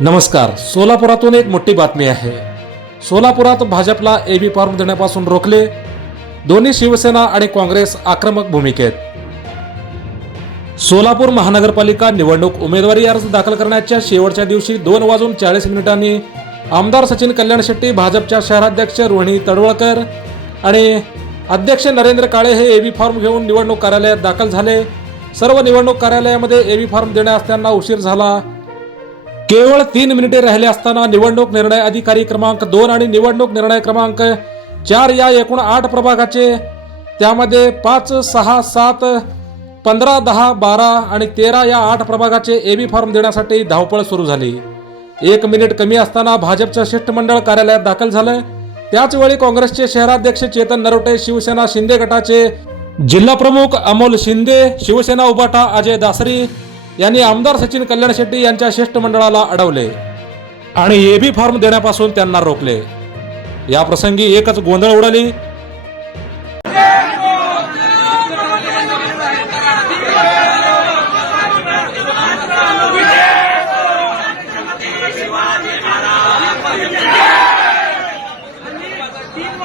नमस्कार. सोलापुरातून एक मोठी बातमी आहे. सोलापुरात भाजपला एबी फॉर्म देण्यापासून रोखले. दोन्ही शिवसेना आणि काँग्रेस आक्रमक भूमिकेत. सोलापूर महानगरपालिका निवडणूक उमेदवारी अर्ज दाखल करण्याच्या शेवटच्या दिवशी 2:40 आमदार सचिन कल्याण शेट्टी, भाजपच्या शहराध्यक्ष रोहिणी तडवळकर आणि अध्यक्ष नरेंद्र काळे हे एबी फॉर्म घेऊन निवडणूक कार्यालयात दाखल झाले. सर्व निवडणूक कार्यालयामध्ये एबी फॉर्म देण्यास त्यांना उशीर झाला. केवळ 3 मिनिटे राहिले असताना निवडणूक निर्णय अधिकारी क्रमांक 2 आणि निवडणूक निर्णय क्रमांक 4 या एकूण 8 प्रभागाचे, त्यामध्ये 5, 6, 7, 15, 10, 12 आणि 13 या 8 प्रभागाचे एबी फॉर्म देण्यासाठी धावपळ सुरू झाली. 1 मिनिट कमी असताना भाजपचं शिष्टमंडळ कार्यालयात दाखल झालं. त्याचवेळी काँग्रेसचे शहराध्यक्ष चेतन नरोटे, शिवसेना शिंदे गटाचे जिल्हा प्रमुख अमोल शिंदे, शिवसेना उबाटा अजय दासरी यांनी आमदार सचिन कल्याण शेट्टी यांच्या शिष्टमंडळाला अडवले आणि एबी फॉर्म देण्यापासून त्यांना रोखले. या प्रसंगी एकच गोंधळ उडाली. तीन